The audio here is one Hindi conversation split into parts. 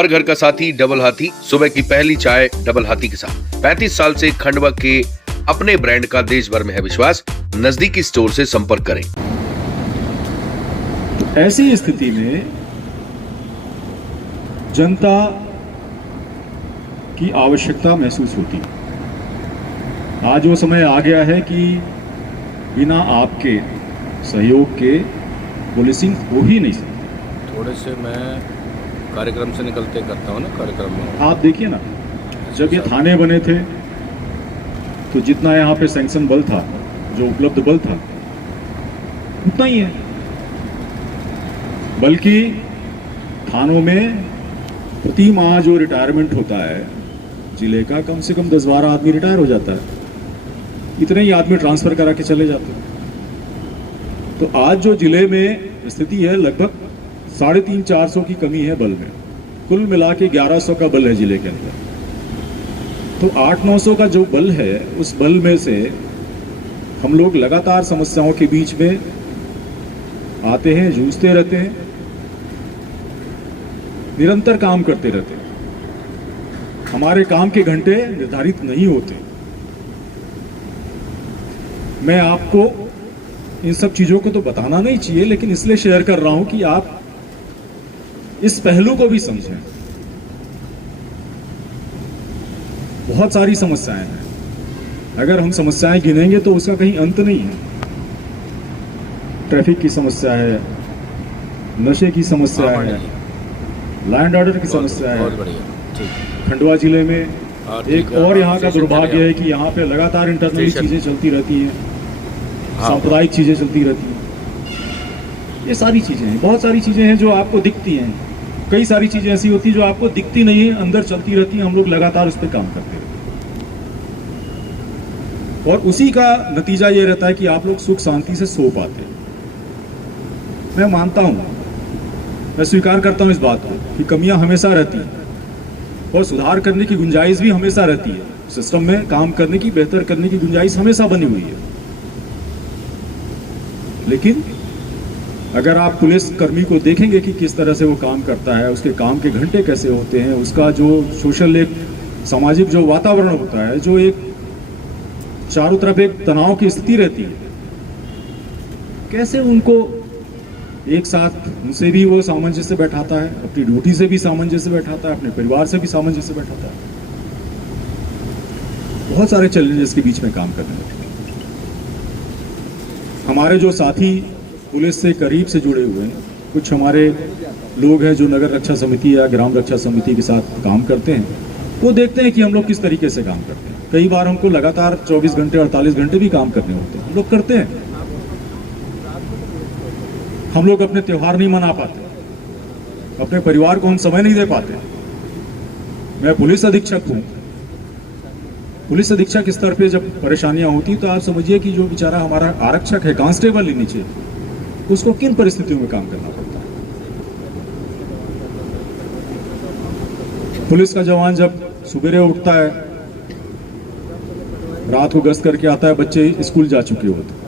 हर घर का साथी डबल हाथी, सुबह की पहली चाय डबल हाथी के साथ। 35 साल से खंडवा के अपने ब्रांड का देश भर में है विश्वास। नजदीकी स्टोर से संपर्क करें। ऐसी स्थिति में जनता की आवश्यकता महसूस होती है। आज वो समय आ गया है कि बिना आपके सहयोग के पुलिसिंग हो ही नहीं सकती। थोड़े से मैं कार्यक्रम से निकलते करता हूँ ना, कार्यक्रम में आप देखिए ना, जब ये थाने बने थे तो जितना यहाँ पे सैंक्शन बल था, जो उपलब्ध बल था, उतना ही है। बल्कि थानों में प्रति माह जो रिटायरमेंट होता है जिले का, कम से कम 10-12 आदमी रिटायर हो जाता है। इतने ही आदमी ट्रांसफर करा के चले जाते हैं। तो आज जो जिले में स्थिति है, लगभग 350-400 की कमी है बल में। कुल मिला के 1100 का बल है जिले के अंदर। तो 800-900 का जो बल है, उस बल में से हम लोग लगातार समस्याओं के बीच में आते हैं, जूझते रहते हैं, निरंतर काम करते रहते हैं। हमारे काम के घंटे निर्धारित नहीं होते। मैं आपको इन सब चीजों को तो बताना नहीं चाहिए, लेकिन इसलिए शेयर कर रहा हूं कि आप इस पहलू को भी समझें। बहुत सारी समस्याएं हैं। अगर हम समस्याएं गिनेंगे तो उसका कहीं अंत नहीं है। ट्रैफिक की समस्या है, नशे की समस्या है, लैंड ऑर्डर की समस्या है। खंडवा जिले में एक और यहाँ का दुर्भाग्य है कि यहाँ पे लगातार इंटरनल चीजें चलती रहती हैं, सांप्रदायिक चीजें चलती रहती हैं। ये सारी चीजें हैं, बहुत सारी चीजें हैं जो आपको दिखती हैं। कई सारी चीजें ऐसी होती है जो आपको दिखती नहीं है, अंदर चलती रहती है। हम लोग लगातार उस पर काम करते हैं और उसी का नतीजा ये रहता है कि आप लोग सुख शांति से सो पाते हैं। मैं मानता हूं, मैं स्वीकार करता हूं इस बात को कि कमियां हमेशा रहती हैं और सुधार करने की गुंजाइश भी हमेशा रहती है। सिस्टम में काम करने की, बेहतर करने की गुंजाइश हमेशा बनी हुई है। लेकिन अगर आप पुलिस कर्मी को देखेंगे कि किस तरह से वो काम करता है, उसके काम के घंटे कैसे होते हैं, उसका जो सोशल, एक सामाजिक जो वातावरण होता है, जो एक चारों तरफ एक तनाव की स्थिति रहती है, कैसे उनको एक साथ, उनसे भी वो सामंजस्य बैठाता है, अपनी ड्यूटी से भी सामंजस्य बैठाता है, अपने परिवार से भी सामंजस्य बैठाता है। बहुत सारे चैलेंजेस के बीच में काम करने लगते हैं। हमारे जो साथी पुलिस से करीब से जुड़े हुए हैं, कुछ हमारे लोग हैं जो नगर रक्षा समिति या ग्राम रक्षा समिति के साथ काम करते हैं, वो देखते हैं कि हम लोग किस तरीके से काम करते हैं। कई बार हमको लगातार 24 घंटे 48 घंटे भी काम करने होते हैं, हम लोग करते हैं। हम लोग अपने त्योहार नहीं मना पाते, अपने परिवार को हम समय नहीं दे पाते। मैं पुलिस अधीक्षक हूं। पुलिस अधीक्षक स्तर पे जब परेशानियां होती तो आप समझिए कि जो बेचारा हमारा आरक्षक है, कांस्टेबल ही नीचे, उसको किन परिस्थितियों में काम करना पड़ता है। पुलिस का जवान जब सुबेरे उठता है, रात को गश्त करके आता है, बच्चे स्कूल जा चुके होते हैं।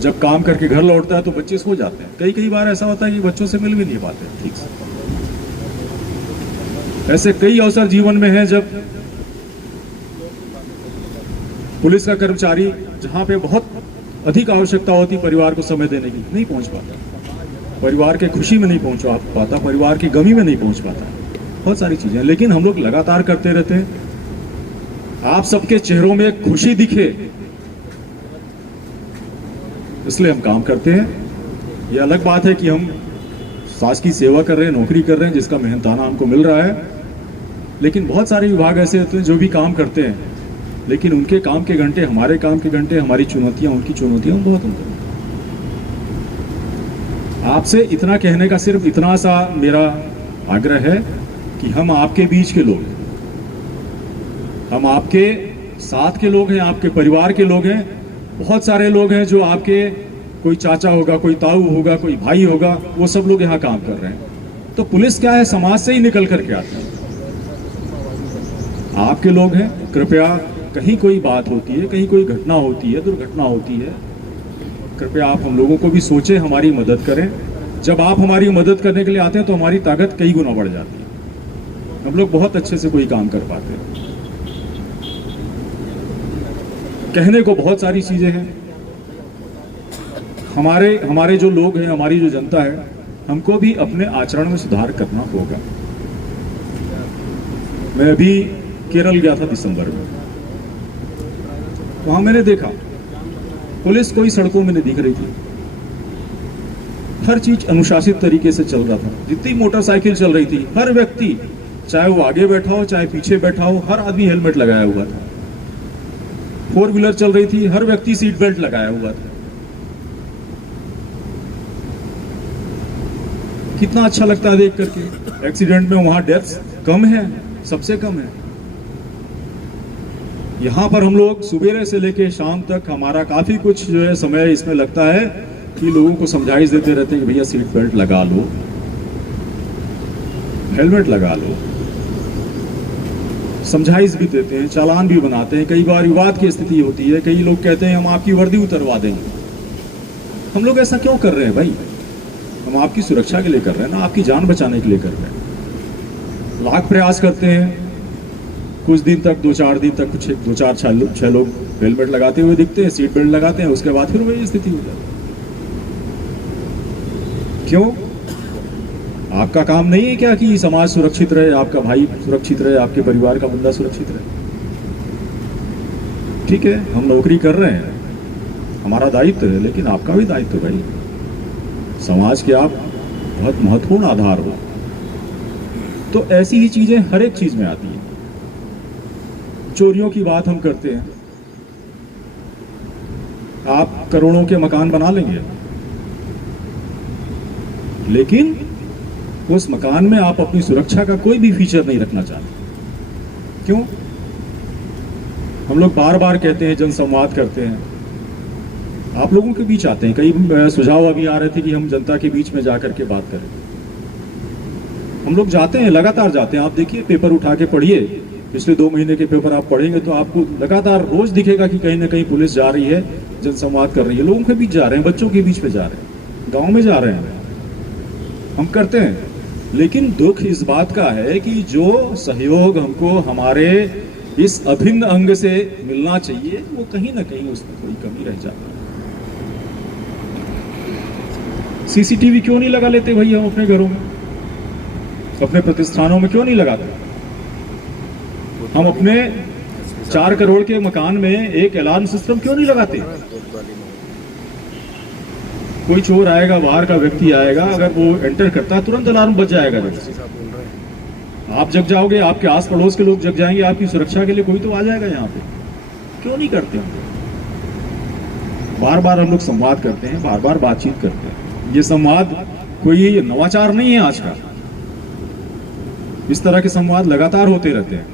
जब काम करके घर लौटता है तो बच्चे सो जाते हैं। कई बार ऐसा होता है कि बच्चों से मिल भी नहीं पाते ठीक से। ऐसे कई अवसर जीवन में हैं जब पुलिस का कर्मचारी, जहां पे बहुत अधिक आवश्यकता होती परिवार को समय देने की, नहीं पहुंच पाता, परिवार के खुशी में नहीं पहुंच पाता, परिवार की गमी में नहीं पहुंच पाता। बहुत सारी चीजें, लेकिन हम लोग लगातार करते रहते हैं। आप सबके चेहरों में खुशी दिखे, इसलिए हम काम करते हैं। यह अलग बात है कि हम सास की सेवा कर रहे हैं, नौकरी कर रहे हैं, जिसका मेहनताना हमको मिल रहा है। लेकिन बहुत सारे विभाग ऐसे होते हैं जो भी काम करते हैं, लेकिन उनके काम के घंटे, हमारे काम के घंटे, हमारी चुनौतियां, उनकी चुनौतियां बहुत अंतर है। आपसे इतना कहने का सिर्फ इतना सा मेरा आग्रह है कि हम आपके बीच के लोग हैं, हम आपके साथ के लोग हैं, आपके परिवार के लोग हैं। बहुत सारे लोग हैं जो आपके, कोई चाचा होगा, कोई ताऊ होगा, कोई भाई होगा, वो सब लोग यहाँ काम कर रहे हैं। तो पुलिस क्या है, समाज से ही निकल करके आते हैं। आपके लोग हैं, कृपया कहीं कोई बात होती है, कहीं कोई घटना होती है, दुर्घटना होती है, कृपया आप हम लोगों को भी सोचें, हमारी मदद करें। जब आप हमारी मदद करने के लिए आते हैं तो हमारी ताकत कई गुना बढ़ जाती है, हम लोग बहुत अच्छे से कोई काम कर पाते हैं। कहने को बहुत सारी चीजें हैं, हमारे जो लोग हैं, हमारी जो जनता है, हमको भी अपने आचरण में सुधार करना होगा। मैं अभी केरल गया था दिसंबर में, वहां मैंने देखा पुलिस कोई सड़कों में नहीं दिख रही थी, हर चीज अनुशासित तरीके से चल रहा था। जितनी मोटरसाइकिल चल रही थी, हर व्यक्ति, चाहे वो आगे बैठा हो चाहे पीछे बैठा हो, हर आदमी हेलमेट लगाया हुआ था। 4 व्हीलर चल रही थी, हर व्यक्ति सीट बेल्ट लगाया हुआ था। कितना अच्छा लगता है देख करके। एक्सीडेंट में वहां डेथ्स कम है, सबसे कम है। यहां पर हम लोग सुबह से लेके शाम तक हमारा काफी कुछ जो है समय इसमें लगता है कि लोगों को समझाइश देते रहते हैं कि भैया सीट बेल्ट लगा लो, हेलमेट लगा लो। समझाइश भी देते हैं, चालान भी बनाते हैं। कई बार विवाद की स्थिति होती है, कई लोग कहते हैं हम आपकी वर्दी उतरवा देंगे। हम लोग ऐसा क्यों कर रहे हैं भाई? हम आपकी सुरक्षा के लिए कर रहे हैं ना, आपकी जान बचाने के लिए कर रहे हैं। लाख प्रयास करते हैं, कुछ दिन तक, 2-4 दिन तक कुछ 2-4-6 लोग हेलमेट लगाते हुए दिखते हैं, सीट बेल्ट लगाते हैं, उसके बाद फिर वही स्थिति हो जाती है। क्यों? आपका काम नहीं है क्या कि समाज सुरक्षित रहे, आपका भाई सुरक्षित रहे, आपके परिवार का बंदा सुरक्षित रहे? ठीक है, हम नौकरी कर रहे हैं, हमारा दायित्व है, लेकिन आपका भी दायित्व है भाई। समाज के आप बहुत महत्वपूर्ण आधार हो। तो ऐसी ही चीजें हर एक चीज में आती हैं। चोरियों की बात हम करते हैं, आप करोड़ों के मकान बना लेंगे, लेकिन उस मकान में आप अपनी सुरक्षा का कोई भी फीचर नहीं रखना चाहते। क्यों? हम लोग बार बार कहते हैं, जनसंवाद करते हैं, आप लोगों के बीच आते हैं। कई सुझाव अभी आ रहे थे कि हम जनता के बीच में जाकर के बात करें। हम लोग जाते हैं, लगातार जाते हैं। आप देखिए, पेपर उठा के पढ़िए, पिछले 2 महीने के पेपर आप पढ़ेंगे तो आपको लगातार रोज दिखेगा कि कहीं ना कहीं पुलिस जा रही है, जनसंवाद कर रही है, लोगों के बीच जा रहे हैं, बच्चों के बीच में जा रहे हैं, गाँव में जा रहे हैं। हम करते हैं, लेकिन दुख इस बात का है कि जो सहयोग हमको हमारे इस अभिन्न अंग से मिलना चाहिए, वो कहीं ना कहीं उसमें थोड़ी कमी रह जाती है। सीसीटीवी क्यों नहीं लगा लेते भाई हम अपने घरों में, अपने प्रतिष्ठानों में क्यों नहीं लगाते? हम अपने 4 करोड़ के मकान में एक अलार्म सिस्टम क्यों नहीं लगाते? कोई चोर आएगा, बाहर का व्यक्ति आएगा, अगर वो एंटर करता है तुरंत अलार्म बज जाएगा। आप जग जाओगे, आपके आस पड़ोस के लोग जग जाएंगे, आपकी सुरक्षा के लिए कोई तो आ जाएगा यहाँ पे। क्यों नहीं करते हम? बार बार हम लोग संवाद करते हैं, बार बार बातचीत करते हैं। ये संवाद कोई नवाचार नहीं है आज का, इस तरह के संवाद लगातार होते रहते हैं।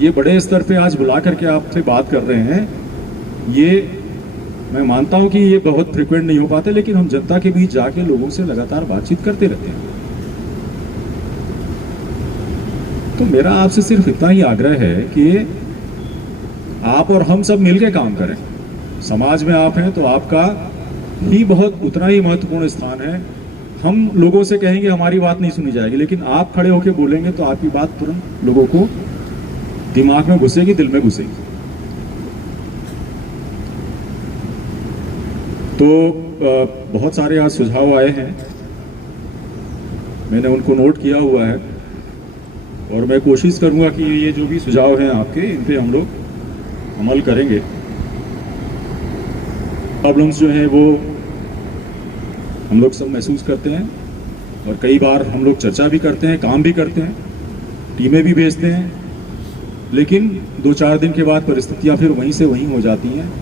ये बड़े स्तर पे आज बुला करके आपसे बात कर रहे हैं, ये मैं मानता हूं कि ये बहुत फ्रिक्वेंट नहीं हो पाते, लेकिन हम जनता के बीच जाके लोगों से लगातार बातचीत करते रहते हैं। तो मेरा आपसे सिर्फ इतना ही आग्रह है कि आप और हम सब मिलकर काम करें। समाज में आप हैं तो आपका ही बहुत उतना ही महत्वपूर्ण स्थान है। हम लोगों से कहेंगे हमारी बात नहीं सुनी जाएगी, लेकिन आप खड़े होकर बोलेंगे तो आपकी बात तुरंत लोगों को दिमाग में घुसेगी, दिल में घुसेगी। तो बहुत सारे आज सुझाव आए हैं, मैंने उनको नोट किया हुआ है और मैं कोशिश करूंगा कि ये जो भी सुझाव हैं आपके, इन पे हम लोग अमल करेंगे। प्रॉब्लम्स जो हैं वो हम लोग सब महसूस करते हैं और कई बार हम लोग चर्चा भी करते हैं, काम भी करते हैं, टीमें भी भेजते हैं, लेकिन 2-4 दिन के बाद परिस्थितियां फिर वहीं से वहीं हो जाती हैं।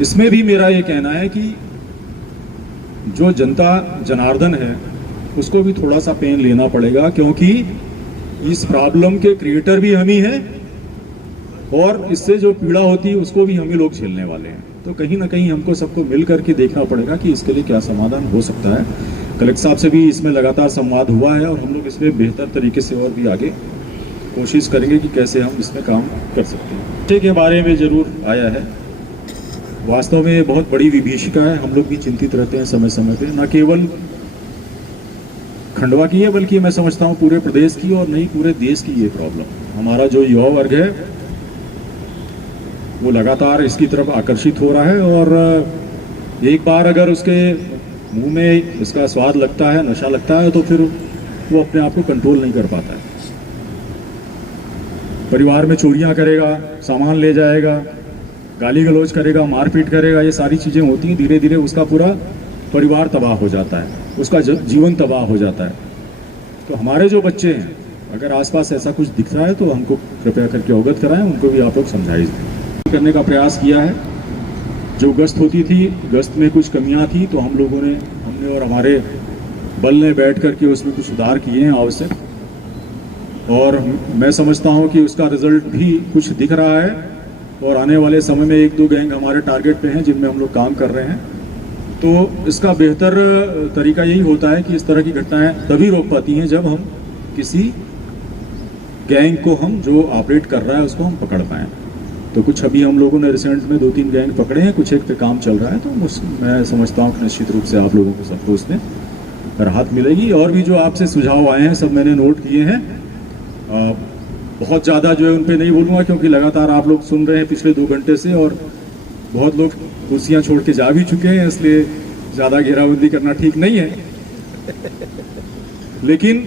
इसमें भी मेरा ये कहना है कि जो जनता जनार्दन है उसको भी थोड़ा सा पेन लेना पड़ेगा, क्योंकि इस प्रॉब्लम के क्रिएटर भी हम ही हैं और इससे जो पीड़ा होती है उसको भी हम ही लोग झेलने वाले हैं। तो कहीं ना कहीं हमको सबको मिल करके देखना पड़ेगा कि इसके लिए क्या समाधान हो सकता है। कलेक्टर साहब से भी इसमें लगातार संवाद हुआ है और हम लोग इसमें बेहतर तरीके से और भी आगे कोशिश करेंगे कि कैसे हम इसमें काम कर सकते हैं। के बारे में जरूर आया है, वास्तव में बहुत बड़ी विभीषिका है। हम लोग भी चिंतित रहते हैं समय समय पे, न केवल खंडवा की है बल्कि मैं समझता हूँ पूरे प्रदेश की और नहीं पूरे देश की ये प्रॉब्लम। हमारा जो युवा वर्ग है वो लगातार इसकी तरफ आकर्षित हो रहा है और एक बार अगर उसके मुंह में इसका स्वाद लगता है, नशा लगता है, तो फिर वो अपने आप को कंट्रोल नहीं कर पाता है। परिवार में चोरियां करेगा, सामान ले जाएगा, गाली गलौज करेगा, मारपीट करेगा, ये सारी चीज़ें होती हैं। धीरे धीरे उसका पूरा परिवार तबाह हो जाता है, उसका जीवन तबाह हो जाता है। तो हमारे जो बच्चे हैं, अगर आसपास ऐसा कुछ दिख रहा है तो हमको कृपया करके अवगत कराएं, उनको भी आप लोग समझाइए करने का प्रयास किया है। जो गश्त होती थी, गश्त में कुछ कमियां थी, तो हमने और हमारे बल ने बैठ करके उसमें कुछ सुधार किए हैं आवश्यक, और मैं समझता हूं कि उसका रिजल्ट भी कुछ दिख रहा है। और आने वाले समय में 1-2 गैंग हमारे टारगेट पे हैं जिनमें हम लोग काम कर रहे हैं। तो इसका बेहतर तरीका यही होता है कि इस तरह की घटनाएं तभी रोक पाती हैं जब हम किसी गैंग को, हम जो ऑपरेट कर रहा है उसको हम पकड़ पाएँ। तो कुछ अभी हम लोगों ने रिसेंट में 2-3 गैंग पकड़े हैं, कुछ एक पे काम चल रहा है। तो मैं समझता हूँ कि निश्चित रूप से आप लोगों को सबको उसमें राहत मिलेगी। और भी जो आपसे सुझाव आए हैं सब मैंने नोट किए हैं। बहुत ज़्यादा जो है उन पे नहीं बोलूँगा क्योंकि लगातार आप लोग सुन रहे हैं पिछले 2 घंटे से, और बहुत लोग कुर्सियाँ छोड़ के जा भी चुके हैं, इसलिए ज़्यादा घेराबंदी करना ठीक नहीं है। लेकिन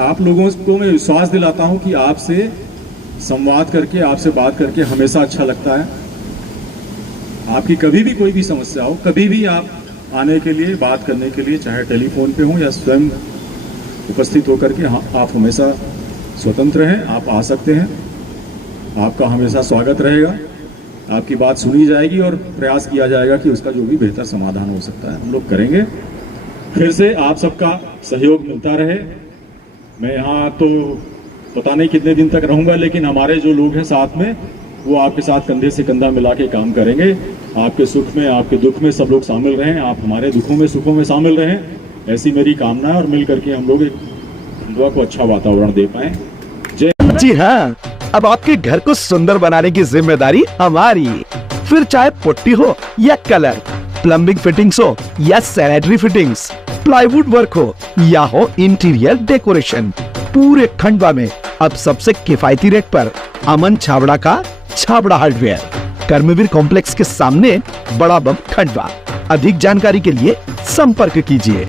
आप लोगों को मैं विश्वास दिलाता हूँ कि आपसे संवाद करके, आपसे बात करके हमेशा अच्छा लगता है। आपकी कभी भी कोई भी समस्या हो, कभी भी आप आने के लिए, बात करने के लिए, चाहे टेलीफोन पे हो या स्वयं उपस्थित होकर के, आप हमेशा स्वतंत्र हैं, आप आ सकते हैं। आपका हमेशा स्वागत रहेगा, आपकी बात सुनी जाएगी और प्रयास किया जाएगा कि उसका जो भी बेहतर समाधान हो सकता है हम लोग करेंगे। फिर से आप सबका सहयोग मिलता रहे। मैं यहाँ तो पता नहीं कितने दिन तक रहूँगा, लेकिन हमारे जो लोग हैं साथ में, वो आपके साथ कंधे से कंधा मिला के काम करेंगे। आपके सुख में, आपके दुख में सब लोग शामिल रहें, आप हमारे दुखों में, सुखों में शामिल रहें, ऐसी मेरी कामना है। और मिल करके हम लोग एक खंडवा को अच्छा वातावरण दे पाएं। जय। जी हाँ, अब आपके घर को सुंदर बनाने की जिम्मेदारी हमारी। फिर चाहे पुट्टी हो या कलर, प्लम्बिंग फिटिंग्स हो या सैनिटरी फिटिंग्स, प्लाईवुड वर्क हो या हो इंटीरियर डेकोरेशन, पूरे खंडवा में अब सबसे किफायती रेट पर अमन छाबड़ा का छाबड़ा हार्डवेयर, कर्मवीर कॉम्प्लेक्स के सामने, बड़ा बम, खंडवा। अधिक जानकारी के लिए संपर्क कीजिए।